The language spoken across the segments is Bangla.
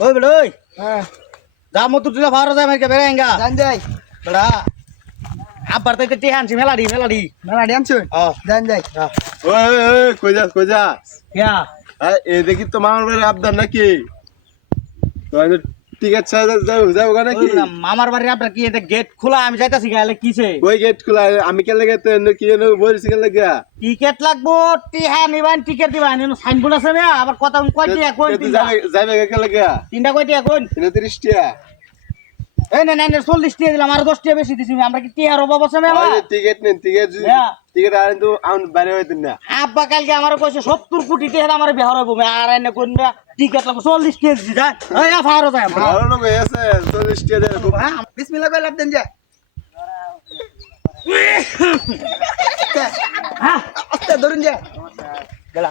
ওই বেড়া ওই হ্যাঁ যা মতো তুলা ভাড়া যায় মাইকে বেরেঙ্গা জান যাই বেড়া আবার তাইতে টি আনছি মেলাডি মেলা ড্যান্স জান যাই ওই কই যাস কিয়া এই দেখি তো মামার বাড়ির আবদার নাকি তো আমি টিকিট ছাড়া যাবো নাকি ওই মামার বাড়ি আপনার কি এটা গেট খোলা আমি যাইতাছি গালে কিছে ওই গেট খোলা আমি কে লাগে তো কি বলছি কে লাগে টিকেট লাগবো টিহা নিবান টিকেট দিবান এনো সাইনবোর্ড আছে না আবার কথা কয়টি কোন যাবে কে লাগে তিনটা কয়টি কোন 30 টাকা এই না না 40 টাকা দিলাম আর 10 টাকা বেশি দিছি আমরা কি টিহার অভাব আছে মেলা টিকিট নেন টিকিট আর কিন্তু আমি বাইরে হইতেন না আব্বা কালকে আমার কইছে 70 কোটি টাকা আমার বিহার হইব আর এনে কোন টিকেট লাগবো 40 টাকা দিছি যা এই আফারও যায় আমরা ভালো লোক আছে 40 টাকা দেন বিসমিল্লাহ কই লাভ দেন যা হ্যাঁ আস্তে ধরুন যা বেলা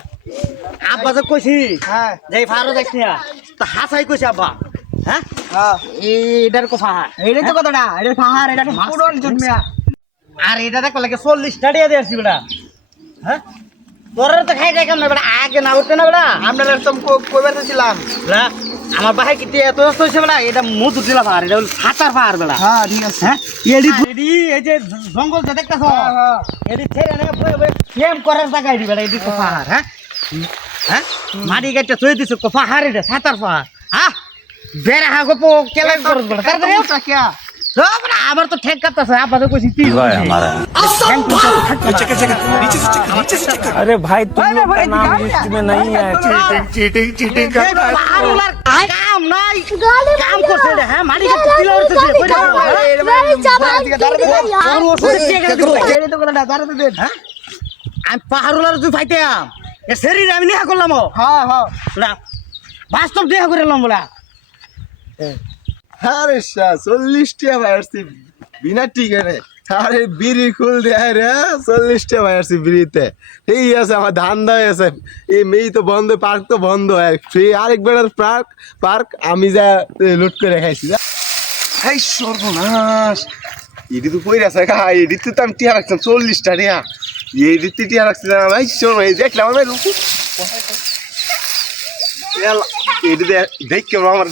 আব্বা যে কইছি হ্যাঁ যাই ফারো যাইছি না তো হাসাই কইছে আব্বা হ্যাঁ হ্যাঁ এটার কথা এইটাই তো কথাটা এটা পাহাড় এটা পুরন জন্মিয়া আর এটা দেখো লাগে 40 টাকা দিয়ে আসছি বেটা হ্যাঁ তোর তো খাই খাই কেমন বেটা আগে না উঠতে না বেটা আমরা এরকম কইবার ছিলাম বেটা আমার ভাই কি এত ব্যস্ত হয়েছে বেটা এটা মধু দিলা পাহাড় এটা হলো সাঁতার পাহাড় বেটা হ্যাঁ ঠিক আছে হ্যাঁ এডি এই যে জঙ্গল যে দেখতেছ হ্যাঁ এডি ছেড়ে না বই বই ফ্রেম করার জায়গা এডি বেটা এডি তো পাহাড় হ্যাঁ হ্যাঁ মাটি গাইতে চই দিছ তো পাহাড় এটা সাঁতার পাহাড় হ্যাঁ বেড়া হাগো পো কেলাই করছ বেটা তারপরে क्या আবার তো ঠেক কাটতেছে আপাতত কইছি তুই हमारा अरे भाई तुम लोग का नाम लिस्ट में नहीं है चीटिंग কাম নাই কাম করছে রে হ্যাঁ মাটি কাটতে দিলা উঠছে এই তো কথাটা দাঁড়াতে দেন আমি পাহাড়ুলার তুই ফাইতাম এ শরীর আমি নেহা করলাম হ্যাঁ হ্যাঁ বলা বাস্তব দেহা করলাম বলা আরে 40 টাকা ভাইছি বিনা টিকিটে আরে বিড়ি খুল দেয় রে 40 টাকা ভাইছি বিড়িতে এই আছে আমার ধান্দা আছে এই মেই তো বন্ধ পার্ক তো বন্ধ ফ্রি আরেকবার পার্ক আমি যা লুট করে খাইছি এই সর্বনাশ এডি তো কই রাখছে কা এডি তো আমি টিয়া রাখতাম 40 টাকা এডি তো টিয়া রাখছি না ভাই শোন এই দেখলাম আমি এডি দেখ কেমন আমার